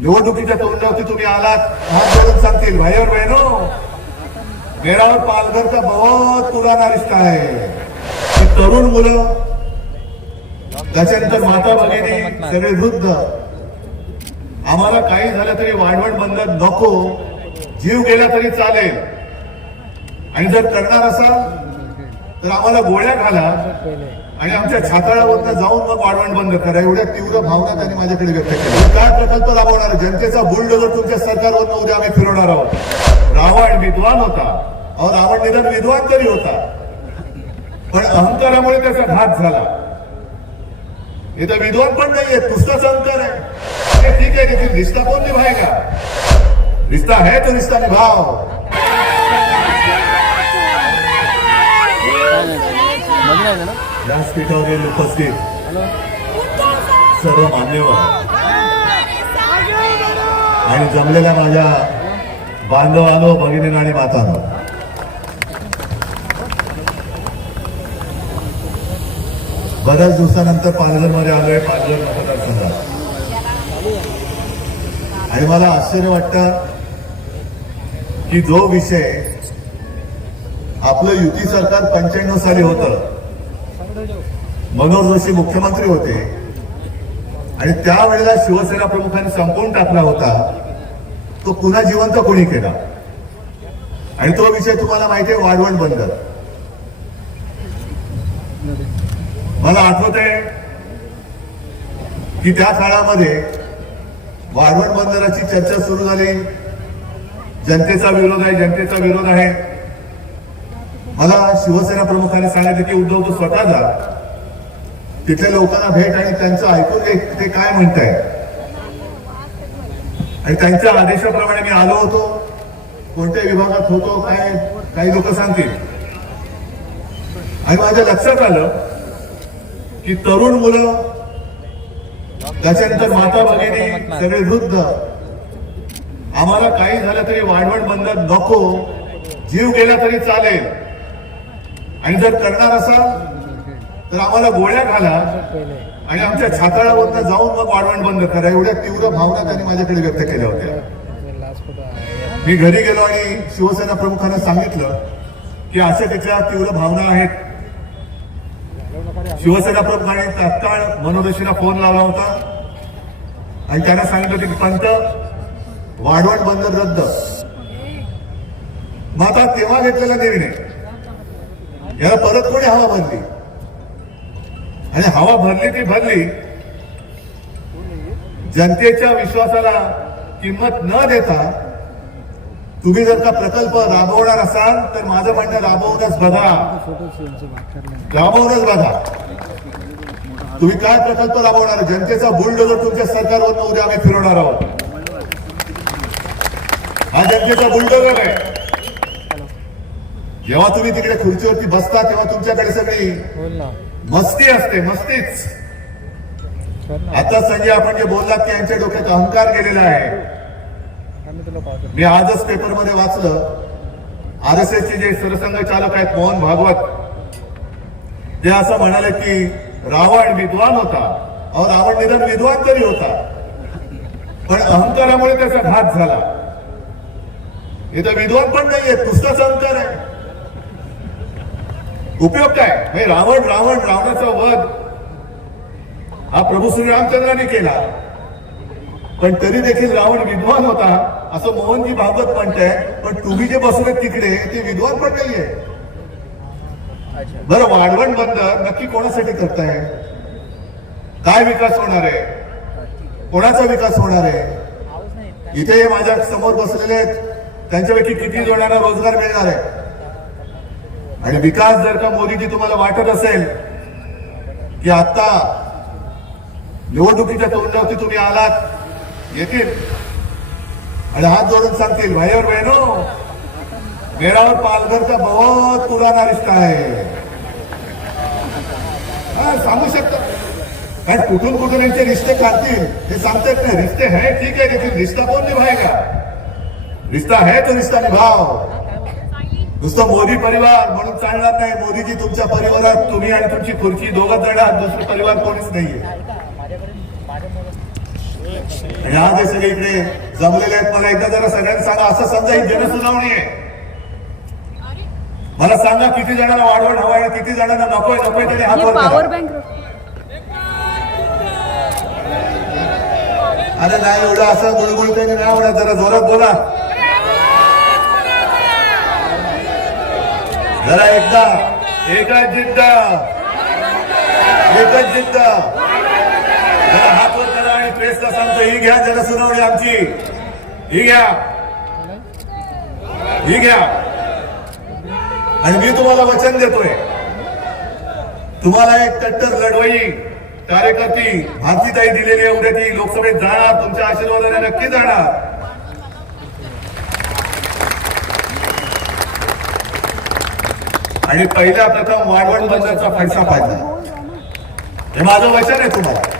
निवडणुकीच्या तोंडावरती तुम्ही आलात, हात जोडून सांगतील भाई और बहनो, मेरा और पालघर का बहुत पुराना रिश्ता है. ही तरुण मुलं, त्याच्यानंतर माता भगिनी, सगळे वृद्ध, आम्हाला काही झालं तरी वाढवण बंद नको, जीव गेला तरी चालेल, आणि जर करणार असाल तर आम्हाला गोळ्या घाला आणि आमच्या छाताळावरनं जाऊन मग वाढवण बंद करा. एवढ्या तीव्र भावना त्यांनी माझ्याकडे व्यक्त केल्या. काय प्रकल्प राबवणार? जनतेचा बुलडोजर तुमच्या सरकारवरनं उद्या आम्ही फिरवणार आहोत. रावण विद्वान होता, अहो रावण निदान विद्वान तरी होता, पण अहंकारामुळे त्याचा घात झाला. इथं विद्वान पण नाहीये, पुस्तक अहंकार आहे. ठीक आहे, लेकिन रिश्ता कौन निभाएगा? रिश्ता है तो रिश्ता निभाओ. व्यासपीठावरील उपस्थित सर्व मान्यवर आणि जमलेल्या माझ्या बांधवांनो, भगिनींनो आणि मातांनो, बऱ्याच दिवसानंतर पालघरमध्ये आलोय, पालघर मतदारसंघात, आणि मला आश्चर्य वाटतं की जो विषय आपलं युती सरकार 95 साली होतं, मनोहर जोशी मुख्यमंत्री होते आणि त्यावेळेला शिवसेना प्रमुखांनी संपवून टाकला होता, तो पुन्हा जिवंत कोणी केला? आणि तो विषय तुम्हाला माहिती आहे, वाढवण बंद. मला आठवत आहे की त्या काळामध्ये वाढवण बंदराची चर्चा सुरू झाली. जनतेचा विरोध आहे, जनतेचा विरोध आहे. मला शिवसेना प्रमुखांनी सांगितलं की उद्धव तू स्वतः जा, तिथल्या लोकांना भेट आणि त्यांचं ऐकून घे ते काय म्हणताय. आणि त्यांच्या आदेशाप्रमाणे मी आलो होतो. कोणत्या विभागात होतो काय काही लोक सांगतील. आणि माझ्या लक्षात आलं की तरुण मुलं, त्याच्यानंतर माता भगिनी, सगळे वृद्ध, आम्हाला काही झालं तरी वाढवण बंद नको, जीव गेला तरी चालेल, आणि जर करणार असाल तर आम्हाला गोळ्या घाला आणि आमच्या छाताळावरनं जाऊन मग वाढवण बंद करा. एवढ्या तीव्र भावना त्यांनी माझ्याकडे व्यक्त केल्या होत्या. मी घरी गेलो आणि शिवसेना प्रमुखांना सांगितलं की अशा त्याच्या तीव्र भावना आहेत. शिवसेना प्रमुखांनी तात्काळ मनोहर जोशीला फोन लावला होता आणि त्यांना सांगितलं होतं की पंत, वाढवण बंद रद्द. मग आता तेव्हा घेतलेला निर्णय, याला परत कोणी हवा भरली, आणि हवा भरली ती भरली. जनतेच्या विश्वासाला किंमत न देता तुम्ही जर का प्रकल्प राबवणार असाल तर माझं म्हणणं राबवूनच बघा, राबवूनच बघा. तुम्ही काय प्रकल्प राबवणार? जनतेचा बुलडोजर तुमच्या सरकारवरनं उद्या आम्ही फिरवणार आहोत. हा जनतेचा बुलडोजर आहे. जेव्हा तुम्ही तिकडे खुर्चीवरती बसता तेव्हा तुमच्याकडे सगळी मस्ती असते, मस्तीच. आता संजय आपण जे बोललात की यांच्या डोक्यात अहंकार गेलेला आहे. मी आजच पेपरमध्ये वाचलं, RSSचे जे सरसंघचालक आहेत मोहन भागवत, ते असं म्हणाले की रावण विद्वान होता, अहो रावण निदान विद्वान तरी होता, पण अहंकारामुळे त्याचा घात झाला. इथं विद्वान पण नाहीये, पुस्तक अहंकार आहे. उपयोग काय? रावणाचा वध हा प्रभू श्री रामचंद्राने केला, पण तरी देखील रावण विद्वान होता असं मोहनजी भागवत म्हणताय. पण तुम्ही जे बसले तिकडे ते विद्वान पण नाहीये. बरं, वाढवण बंद नक्की कोणासाठी करताय? काय विकास होणार आहे? कोणाचा विकास होणार आहे? इथे माझ्या समोर बसलेले आहेत, त्यांच्यापैकी किती जणांना रोजगार मिळणार आहे? आणि विकास जर का मोदीजी तुम्हाला वाटत असेल की आता निवडणुकीच्या तोंडावरती तुम्ही आलात, येतील आणि हात जोडून सांगतील भाई और बहनो, मेरा और पालघर का बहुत पुराना रिश्ता है, सांगू शकता. कारण कुठून कुठून यांचे रिश्ते काढतील हे सांगता येत नाही. रिश्ते है ठीक है, लेकिन रिश्ता कौन निभाएगा? रिश्ता है तो रिश्ता निभाओ. नुसतं मोदी परिवार म्हणून चालणार नाही. मोदीजी तुमच्या परिवारात तुम्ही आणि तुमची खुर्ची दोघं जण आहात, दुसरं परिवार कोणीच नाहीये. आणि आज हे सगळे इकडे जमलेले आहेत. मला एकदा जरा सगळ्यांनी सांगा, असं समजा ही जनसुनावणी आहे. मला सांगा किती जणांना वाढवण हवं आहे, किती जणांना नकोय नकोय त्याने हात वर पावर करा. बँक अरे नाही एवढं असं बोलतोय नाही एवढा, जरा जोरात बोला जरा. एकदा एकच जिद्द, एकच जिद्द. जरा हात वर करा आणि प्रेसला सांगतो, ही घ्या जनसुनावणी आमची, ही घ्या, ही घ्या. आणि मी तुम्हाला वचन देतोय, तुम्हाला एक कट्टर लढवई कार्यकर्ती भारतीताई दिलेली आहे. उद्या ती लोकसभेत जाणार, तुमच्या आशीर्वादाने नक्की जाणार. आणि पहिल्या प्रथम वाढवण बंदरचा पैसा पाहिजे, हे माझं वचन आहे तुम्हाला.